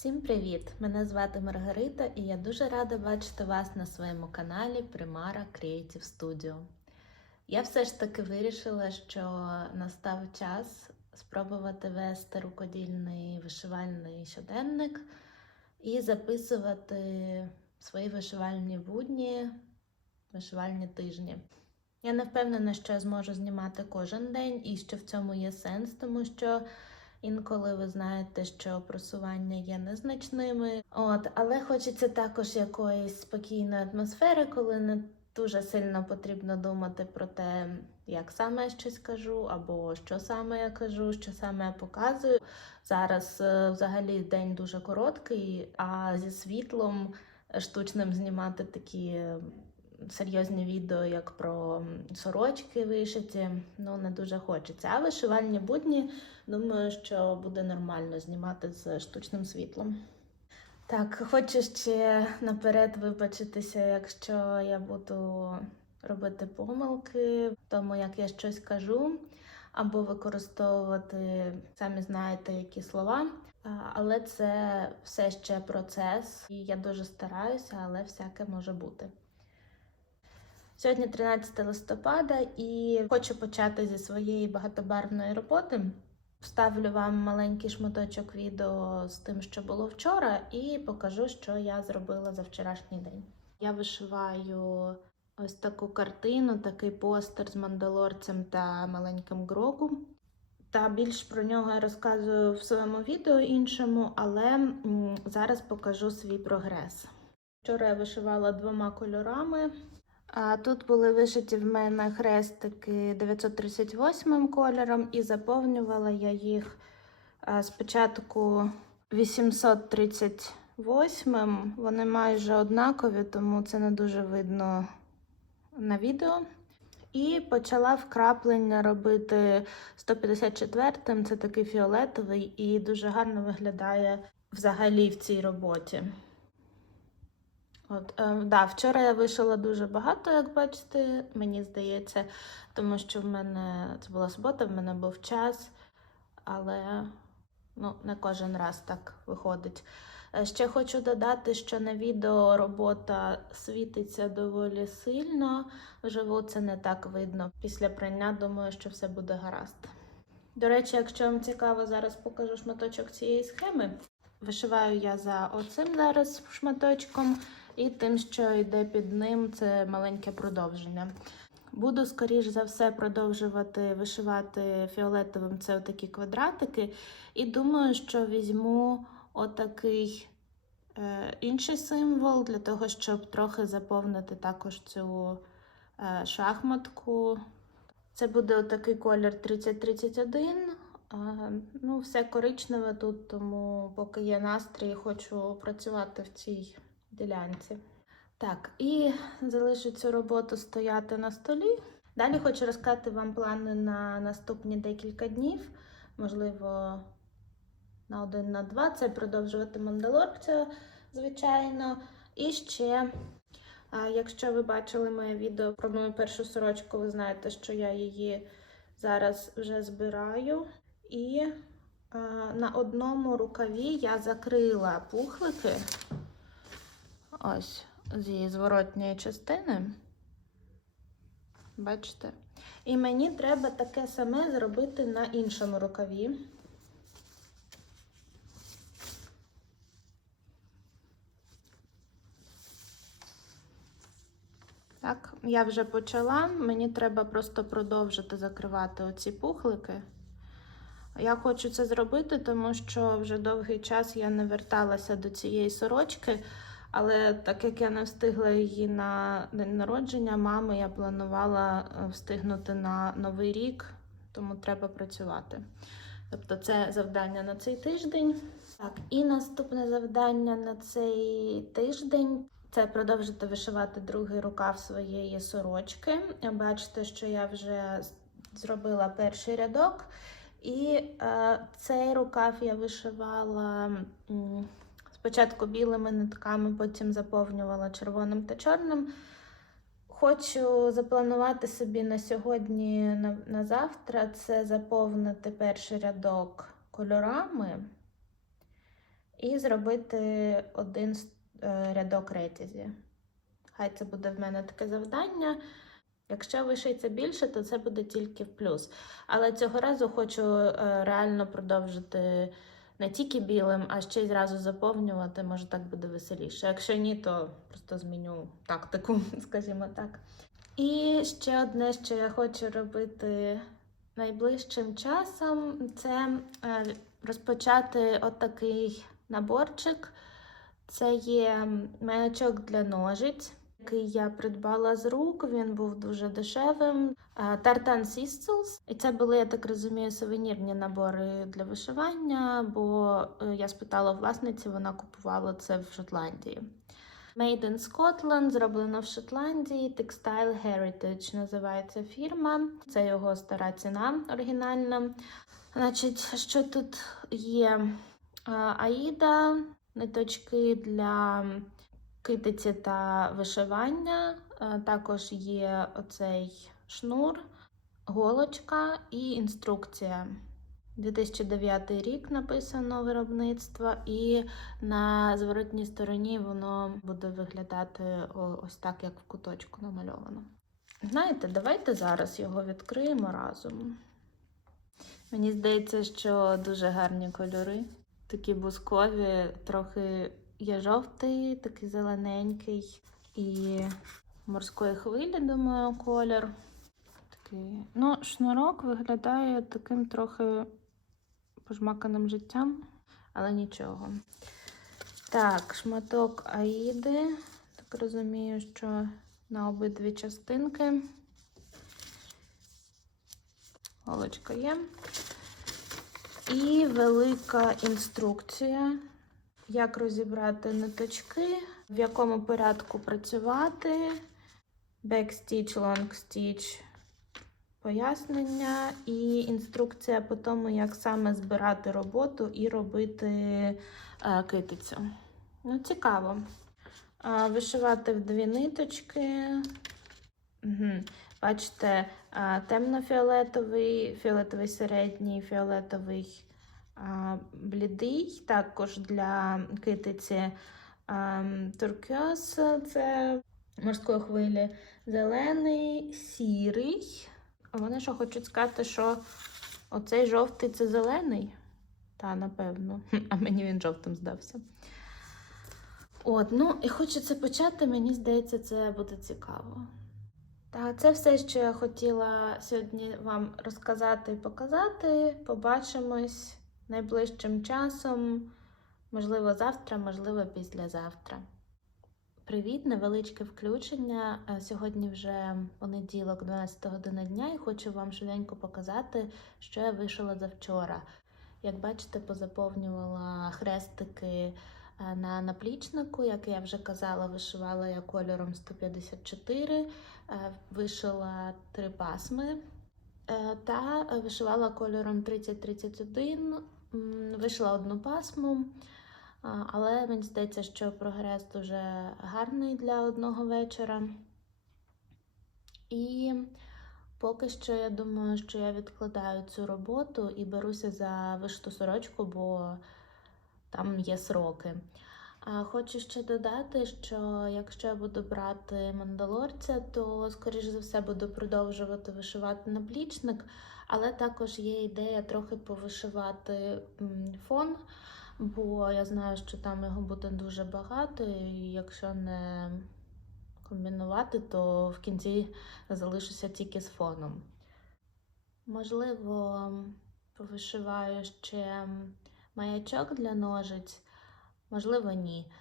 Всім привіт! Мене звати Маргарита і я дуже рада бачити вас на своєму каналі Primara Creative Studio. Я все ж таки вирішила, що настав час спробувати вести рукодільний вишивальний щоденник і записувати свої вишивальні будні, вишивальні тижні. Я не впевнена, що я зможу знімати кожен день і що в цьому є сенс, тому що Інколи ви знаєте, що просування є незначними. От, але хочеться також якоїсь спокійної атмосфери, коли не дуже сильно потрібно думати про те, як саме я щось кажу, або що саме я кажу, що саме я показую. Зараз е, взагалі день дуже короткий, а зі світлом штучним знімати такі серйозні відео, як про сорочки вишиті, ну не дуже хочеться. А вишивальні будні. Думаю, що буде нормально знімати з штучним світлом. Так, хочу ще наперед вибачитися, якщо я буду робити помилки тому, як я щось кажу, або використовувати самі знаєте, які слова. Але це все ще процес, і я дуже стараюся, але всяке може бути. Сьогодні 13 листопада, і хочу почати зі своєї багатобарвної роботи. Вставлю вам маленький шматочок відео з тим, що було вчора, і покажу, що я зробила за вчорашній день. Я вишиваю ось таку картину, такий постер з мандалорцем та маленьким грогу. Та більш про нього я розказую в своєму відео іншому, але зараз покажу свій прогрес. Вчора я вишивала двома кольорами. А тут були вишиті в мене хрестики 938 кольором, і заповнювала я їх спочатку 838. Вони майже однакові, тому це не дуже видно на відео. І почала вкраплення робити 154-м, це такий фіолетовий, і дуже гарно виглядає взагалі в цій роботі. От, е, да, вчора я вишила дуже багато, як бачите, мені здається, тому що в мене це була субота, в мене був час, але ну, не кожен раз так виходить. Е, Ще хочу додати, що на відео робота світиться доволі сильно. Вживу це не так видно. Після прання думаю, що все буде гаразд. До речі, якщо вам цікаво, зараз покажу шматочок цієї схеми. Вишиваю я за оцим зараз шматочком. І тим, що йде під ним, це маленьке продовження. Буду, скоріш за все, продовжувати вишивати фіолетовим це такі квадратики. І думаю, що візьму отакий е, інший символ для того, щоб трохи заповнити також цю е, шахматку. Це буде отакий колір 3031. Е, ну, все коричневе тут, тому поки є настрій, хочу працювати в цій ділянці. Так, і залишу цю роботу стояти на столі. Далі хочу розказати вам плани на наступні декілька днів, можливо, на один, на два. Це продовжувати мандалорця, звичайно. І ще, якщо ви бачили моє відео про мою першу сорочку, ви знаєте, що я її зараз вже збираю. І на одному рукаві я закрила пухлики ось з її зворотньої частини. Бачите? І мені треба таке саме зробити на іншому рукаві. Так, я вже почала. Мені треба просто продовжити закривати оці пухлики. Я хочу це зробити, тому що вже довгий час я не верталася до цієї сорочки. Але так як я не встигла її на день народження мами, я планувала е, встигнути на новий рік, тому треба працювати. Тобто, це завдання на цей тиждень. Так, і наступне завдання на цей тиждень це продовжити вишивати другий рукав своєї сорочки. Бачите, що я вже зробила перший рядок, і е, цей рукав я вишивала. М Спочатку білими нитками, потім заповнювала червоним та чорним. Хочу запланувати собі на сьогодні, на, на завтра, це заповнити перший рядок кольорами. і зробити один е, рядок ретязі. Хай це буде в мене таке завдання. Якщо вишиться більше, то це буде тільки в плюс. Але цього разу хочу е, реально продовжити не тільки білим, а ще й зразу заповнювати. Може, так буде веселіше. Якщо ні, то просто зміню тактику, скажімо так. І ще одне, що я хочу робити найближчим часом, це е, розпочати отакий наборчик. Це є маячок для ножиць, який я придбала з рук. Він був дуже дешевим. Тартан Sistels. І це були, я так розумію, сувенірні набори для вишивання, бо е, я спитала власниці, вона купувала це в Шотландії. Made in Scotland, зроблено в Шотландії. Textile Heritage називається фірма. Це його стара ціна оригінальна. Значить, що тут є? Аїда, ниточки для китиці та вишивання. Також є оцей шнур, голочка і інструкція. 2009 рік написано виробництво, і на зворотній стороні воно буде виглядати ось так, як в куточку намальовано. Знаєте, давайте зараз його відкриємо разом. Мені здається, що дуже гарні кольори. Такі бускові, трохи є жовтий, такий зелененький і морської хвилі, думаю, колір. Такий. Ну, шнурок виглядає таким трохи пожмаканим життям, але нічого. Так, шматок аїди. Так розумію, що на обидві частинки. Голочка є. І велика інструкція, як розібрати ниточки, в якому порядку працювати, backstitch, long пояснення і інструкція по тому, як саме збирати роботу і робити е, китицю. Ну, цікаво. Вишивати в дві ниточки. Угу. Бачите, а, темно-фіолетовий, фіолетовий середній, фіолетовий блідий. Також для китиці а, це морської хвилі, зелений, сірий. А вони що хочуть сказати, що оцей жовтий це зелений? Та, напевно. А мені він жовтим здався. От, ну і хочеться почати, мені здається, це буде цікаво. Та це все, що я хотіла сьогодні вам розказати і показати. Побачимось найближчим часом, можливо, завтра, можливо, післязавтра. Привіт, невеличке включення. Е, Сьогодні вже понеділок, 12 година дня, і хочу вам швиденько показати, що я вишила завчора. Як бачите, позаповнювала хрестики е, на наплічнику, як я вже казала, вишивала я кольором 154, е, вишила три пасми та вишивала кольором 3031, м, вишила одну пасму. Але мені здається, що прогрес дуже гарний для одного вечора. І поки що я думаю, що я відкладаю цю роботу і беруся за вишту сорочку, бо там є сроки. Хочу ще додати, що якщо я буду брати мандалорця, то, скоріш за все, буду продовжувати вишивати наплічник, але також є ідея трохи повишивати фон бо я знаю, що там його буде дуже багато, і якщо не комбінувати, то в кінці залишуся тільки з фоном. Можливо, повишиваю ще маячок для ножиць, можливо, ні.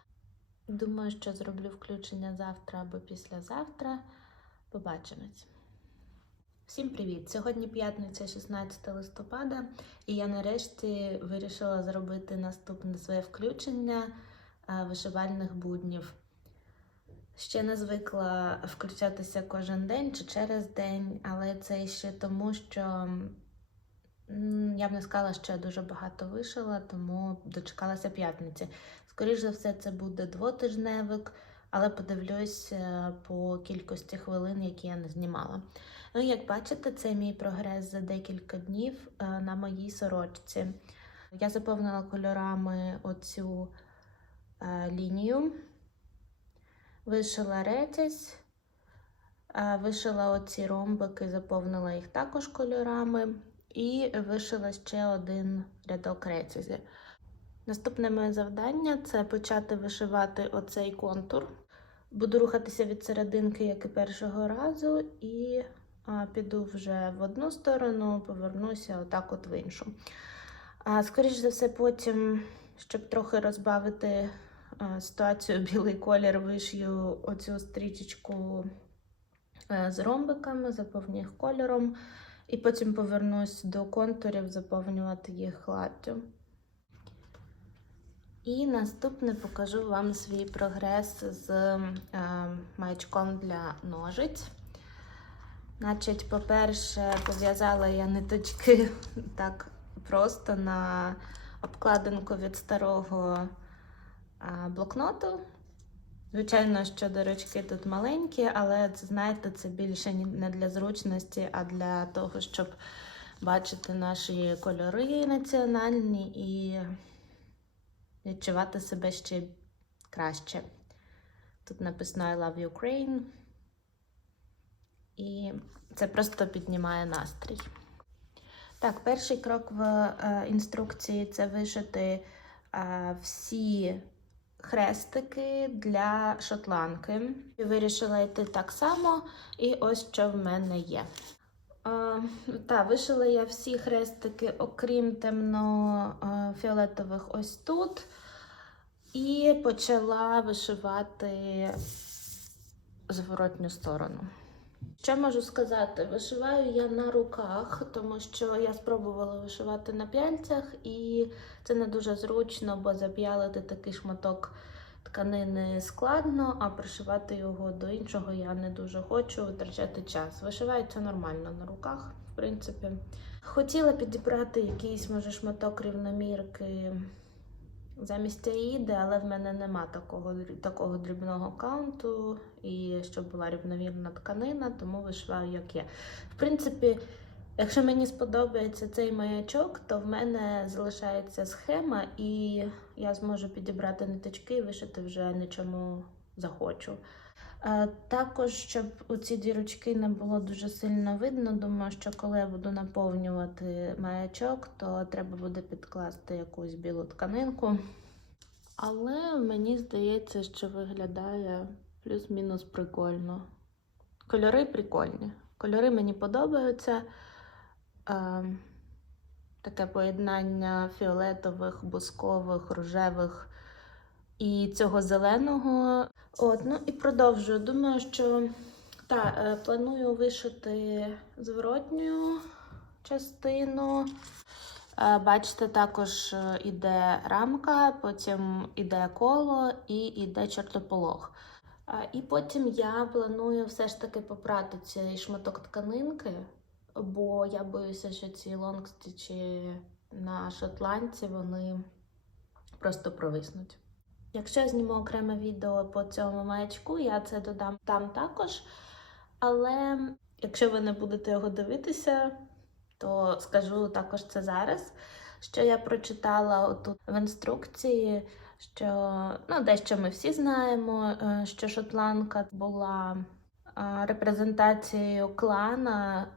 Думаю, що зроблю включення завтра або післязавтра. Побачимось. Всім привіт! Сьогодні п'ятниця, 16 листопада, і я нарешті вирішила зробити наступне своє включення е, вишивальних буднів. Ще не звикла включатися кожен день чи через день, але це ще тому, що я б не сказала, що я дуже багато вишила, тому дочекалася п'ятниці. Скоріше за все, це буде двотижневик, але подивлюсь е, по кількості хвилин, які я не знімала. Ну, як бачите, це мій прогрес за декілька днів е, на моїй сорочці. Я заповнила кольорами оцю е, лінію, вишила ретязь, вишила оці ромбики, заповнила їх також кольорами, і вишила ще один рядок ретязі. Наступне моє завдання це почати вишивати оцей контур. Буду рухатися від серединки, як і першого разу, і а, піду вже в одну сторону, повернуся отак от в іншу. А, скоріш за все, потім, щоб трохи розбавити а, ситуацію білий колір, вишью оцю стрічечку е, з ромбиками, заповню їх кольором, і потім повернусь до контурів, заповнювати їх гладдю. І наступне покажу вам свій прогрес з е, маячком для ножиць. Значить, по-перше, пов'язала я ниточки так просто на обкладинку від старого е, блокноту. Звичайно, що дирочки тут маленькі, але знаєте, це більше не для зручності, а для того, щоб бачити наші кольори національні і відчувати себе ще краще. Тут написано I love Ukraine. І це просто піднімає настрій. Так, перший крок в е, інструкції це вишити е, всі хрестики для шотландки. Вирішила йти так само, і ось що в мене є. Е, та, вишила я всі хрестики, окрім темно-фіолетових ось тут. І почала вишивати зворотню сторону. Що можу сказати? Вишиваю я на руках, тому що я спробувала вишивати на пяльцях, і це не дуже зручно, бо зап'ялити такий шматок тканини складно, а пришивати його до іншого я не дуже хочу витрачати час. Вишивається нормально на руках, в принципі. Хотіла підібрати якийсь, може, шматок рівномірки замість Аїди, але в мене нема такого, такого дрібного каунту, і щоб була рівномірна тканина, тому вишиваю як є. В принципі, якщо мені сподобається цей маячок, то в мене залишається схема, і я зможу підібрати ниточки і вишити вже нічому захочу. Е, Також, щоб оці дірочки не було дуже сильно видно, думаю, що коли я буду наповнювати маячок, то треба буде підкласти якусь білу тканинку. Але мені здається, що виглядає плюс-мінус прикольно. Кольори прикольні. Кольори мені подобаються. Таке поєднання фіолетових, бускових, рожевих і цього зеленого. От, ну і продовжую. Думаю, що та, е, планую вишити зворотню частину. Е, Бачите, також е, іде рамка, потім іде коло і іде чортополох. І потім я планую все ж таки попрати цей шматок тканинки, бо я боюся, що ці лонгстічі на шотландці вони просто провиснуть. Якщо я зніму окреме відео по цьому маячку, я це додам там також. Але якщо ви не будете його дивитися, то скажу також це зараз. Що я прочитала отут в інструкції, що ну, дещо ми всі знаємо, е, що шотландка була репрезентацією клана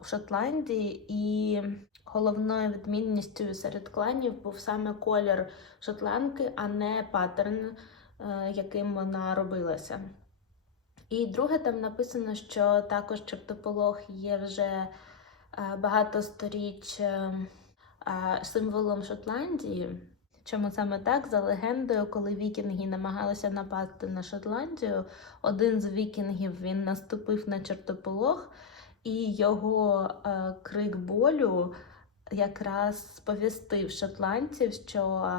в Шотландії, і головною відмінністю серед кланів був саме колір шотландки, а не паттерн, е, яким вона робилася. І друге, там написано, що також чертополох є вже е, багато сторіч е, символом Шотландії. Чому саме так? За легендою, коли вікінги намагалися напасти на Шотландію, один з вікінгів він наступив на чертополох, і його е, крик болю якраз сповістив шотландців, що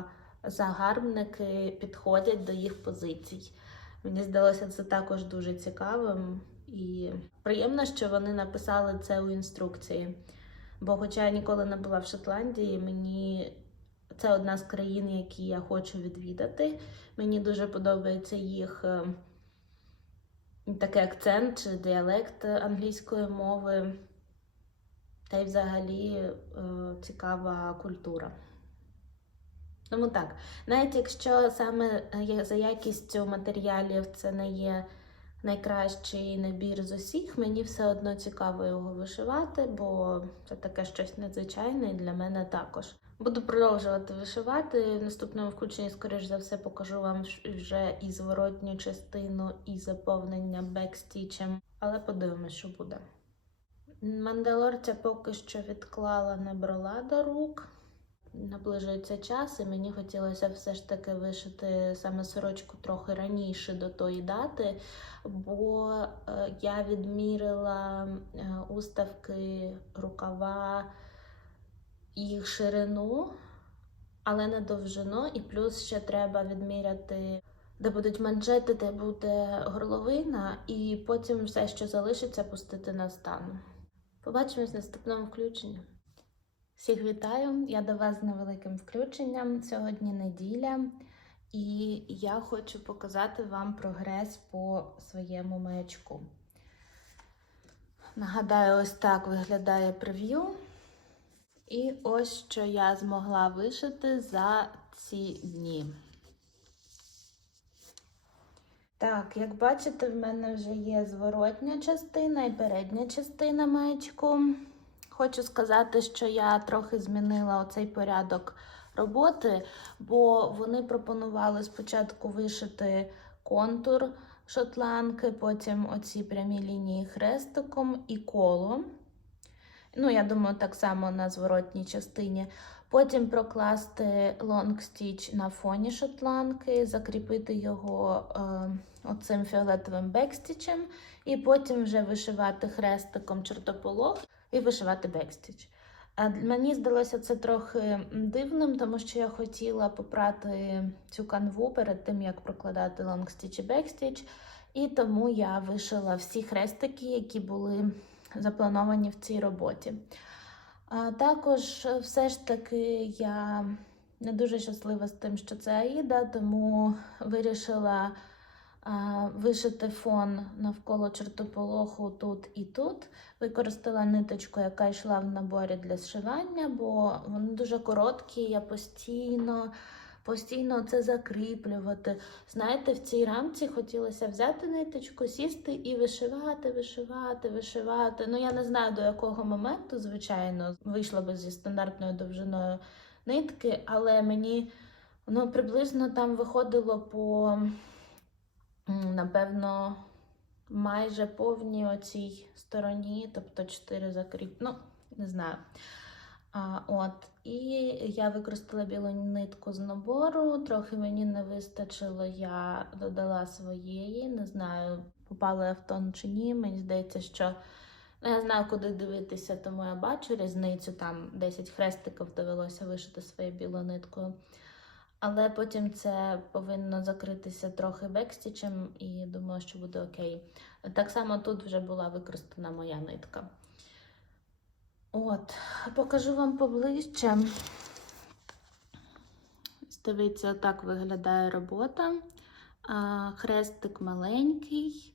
загарбники підходять до їх позицій. Мені здалося це також дуже цікавим і приємно, що вони написали це у інструкції. Бо, хоча я ніколи не була в Шотландії, мені це одна з країн, які я хочу відвідати. Мені дуже подобається їх е, такий акцент чи діалект англійської мови, та й взагалі е, цікава культура. Тому так, навіть якщо саме е, за якістю матеріалів це не є найкращий набір з усіх, мені все одно цікаво його вишивати, бо це таке щось надзвичайне і для мене також. Буду продовжувати вишивати. В наступному включенні, скоріш за все, покажу вам вже і зворотню частину, і заповнення бекстічем, але подивимось, що буде. Мандалорця поки що відклала, не брала до рук. Наближується час, і мені хотілося все ж таки вишити саме сорочку трохи раніше до тої дати, бо е, я відмірила е, уставки рукава, їх ширину, але не довжину, і плюс ще треба відміряти. Де будуть манжети, де буде горловина, і потім все, що залишиться, пустити на стан. Побачимось в наступному включенні. Всіх вітаю! Я до вас з невеликим включенням. Сьогодні неділя, і я хочу показати вам прогрес по своєму маячку. Нагадаю, ось так виглядає прев'ю. І ось що я змогла вишити за ці дні. Так, як бачите, в мене вже є зворотня частина і передня частина маячку. Хочу сказати, що я трохи змінила оцей порядок роботи, бо вони пропонували спочатку вишити контур шотландки, потім оці прямі лінії хрестиком і коло. Ну, я думаю, так само на зворотній частині. Потім прокласти лонг стіч на фоні шотландки, закріпити його е, оцим фіолетовим бекстічем, і потім вже вишивати хрестиком чертополох і вишивати бекстіч. А мені здалося це трохи дивним, тому що я хотіла попрати цю канву перед тим, як прокладати лонгстіч і бекстіч, і тому я вишила всі хрестики, які були заплановані в цій роботі. А також е, все ж таки я не дуже щаслива з тим, що це Аїда, тому вирішила а, вишити фон навколо чертополоху тут і тут. Використала ниточку, яка йшла в наборі для зшивання, бо вони дуже короткі, я постійно. Постійно це закріплювати. Знаєте, в цій рамці хотілося взяти ниточку, сісти і вишивати, вишивати, вишивати. Ну, я не знаю до якого моменту, звичайно, вийшла би зі стандартною довжиною нитки, але мені ну, приблизно там виходило по, напевно, майже повній оцій стороні, тобто 4 закріп. Ну, не знаю. От, і я використала білу нитку з набору, трохи мені не вистачило, я додала своєї. Не знаю, попала я в тон чи ні. Мені здається, що ну, я знаю, куди дивитися, тому я бачу різницю. Там 10 хрестиків довелося вишити своєю білою ниткою. Але потім це повинно закритися трохи бекстічем, і думаю, що буде окей. Так само тут вже була використана моя нитка. От, покажу вам поближче. Дивіться, отак виглядає робота. Хрестик маленький.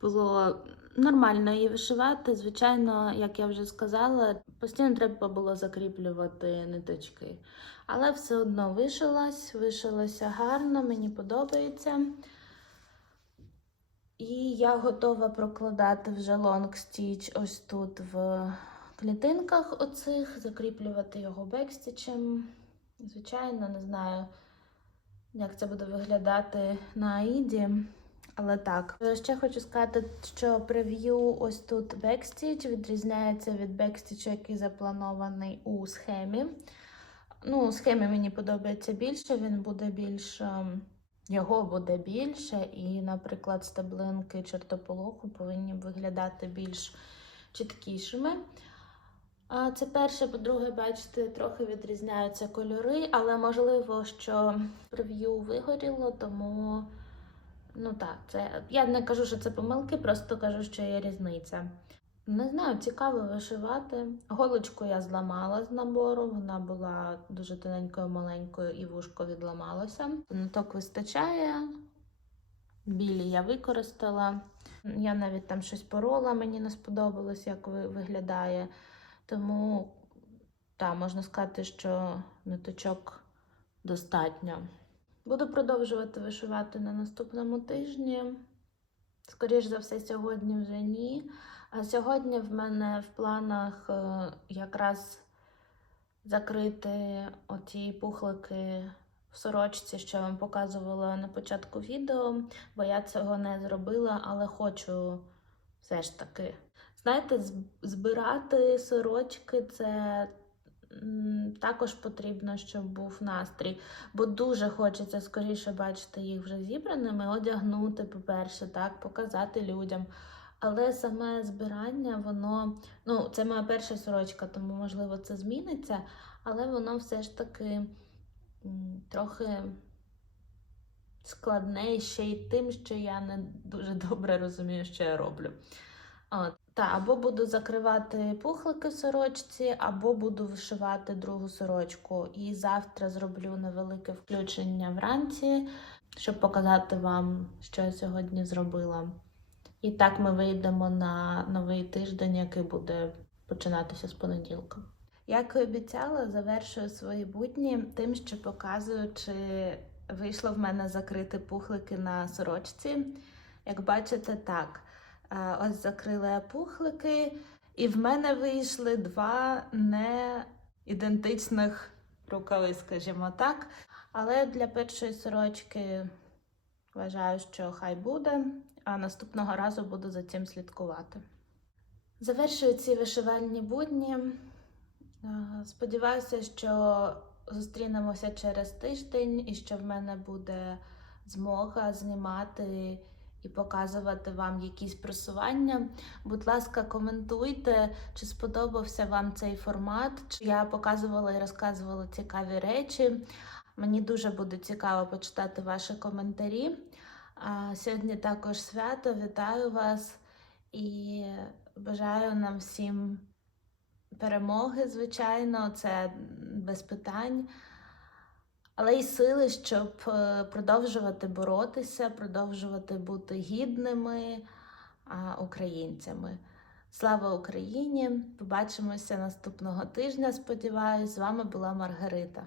Було нормально її вишивати. Звичайно, як я вже сказала, постійно треба було закріплювати ниточки. Але все одно вишилась, вишилася гарно, мені подобається. І я готова прокладати вже лонг стіч ось тут в клітинках оцих, закріплювати його бекстічем. Звичайно, не знаю, як це буде виглядати на Аїді. Але так, Е, ще хочу сказати, що прев'ю ось тут бекстіч відрізняється від бекстічу, який запланований у схемі. Ну, схемі мені подобається більше, він буде більш. ем, Його буде більше, і, наприклад, стеблинки чертополоху повинні виглядати більш чіткішими. Це перше, по-друге, бачите, трохи відрізняються кольори, але можливо, що прев'ю вигоріло, тому ну так, це я не кажу, що це помилки, просто кажу, що є різниця. Не знаю, цікаво вишивати. Голочку я зламала з набору, вона була дуже тоненькою, маленькою і вушко відламалося. Ниток вистачає. Білі я використала. Я навіть там щось порола, мені не сподобалось, як виглядає. Тому, так, можна сказати, що ниточок достатньо. Буду продовжувати вишивати на наступному тижні. Скоріш за все, сьогодні вже ні. А сьогодні в мене в планах е, якраз закрити оті пухлики в сорочці, що я вам показувала на початку відео, бо я цього не зробила, але хочу все ж таки. Знаєте, збирати сорочки це також потрібно, щоб був настрій, бо дуже хочеться скоріше бачити їх вже зібраними, одягнути, по-перше, так, показати людям. Але саме збирання, воно, ну, це моя перша сорочка, тому можливо це зміниться, але воно все ж таки трохи складне ще й тим, що я не дуже добре розумію, що я роблю. От. Та, або буду закривати пухлики в сорочці, або буду вишивати другу сорочку. І завтра зроблю невелике включення вранці, щоб показати вам, що я сьогодні зробила. І так ми вийдемо на новий тиждень, який буде починатися з понеділка. Як і обіцяла, завершую свої будні тим, що показую, чи вийшло в мене закрити пухлики на сорочці. Як бачите, так. Е, Ось закрила пухлики, і в мене вийшли два не ідентичних рукави, скажімо так. Але для першої сорочки вважаю, що хай буде, а наступного разу буду за цим слідкувати. Завершую ці вишивальні будні. Е, Сподіваюся, що зустрінемося через тиждень і що в мене буде змога знімати і показувати вам якісь просування. Будь ласка, коментуйте, чи сподобався вам цей формат, чи я показувала і розказувала цікаві речі. Мені дуже буде цікаво почитати ваші коментарі. Сьогодні також свято. Вітаю вас і бажаю нам всім перемоги, звичайно, це без питань але й сили, щоб е, продовжувати боротися, продовжувати бути гідними українцями. Слава Україні! Побачимося наступного тижня. Сподіваюсь, з вами була Маргарита.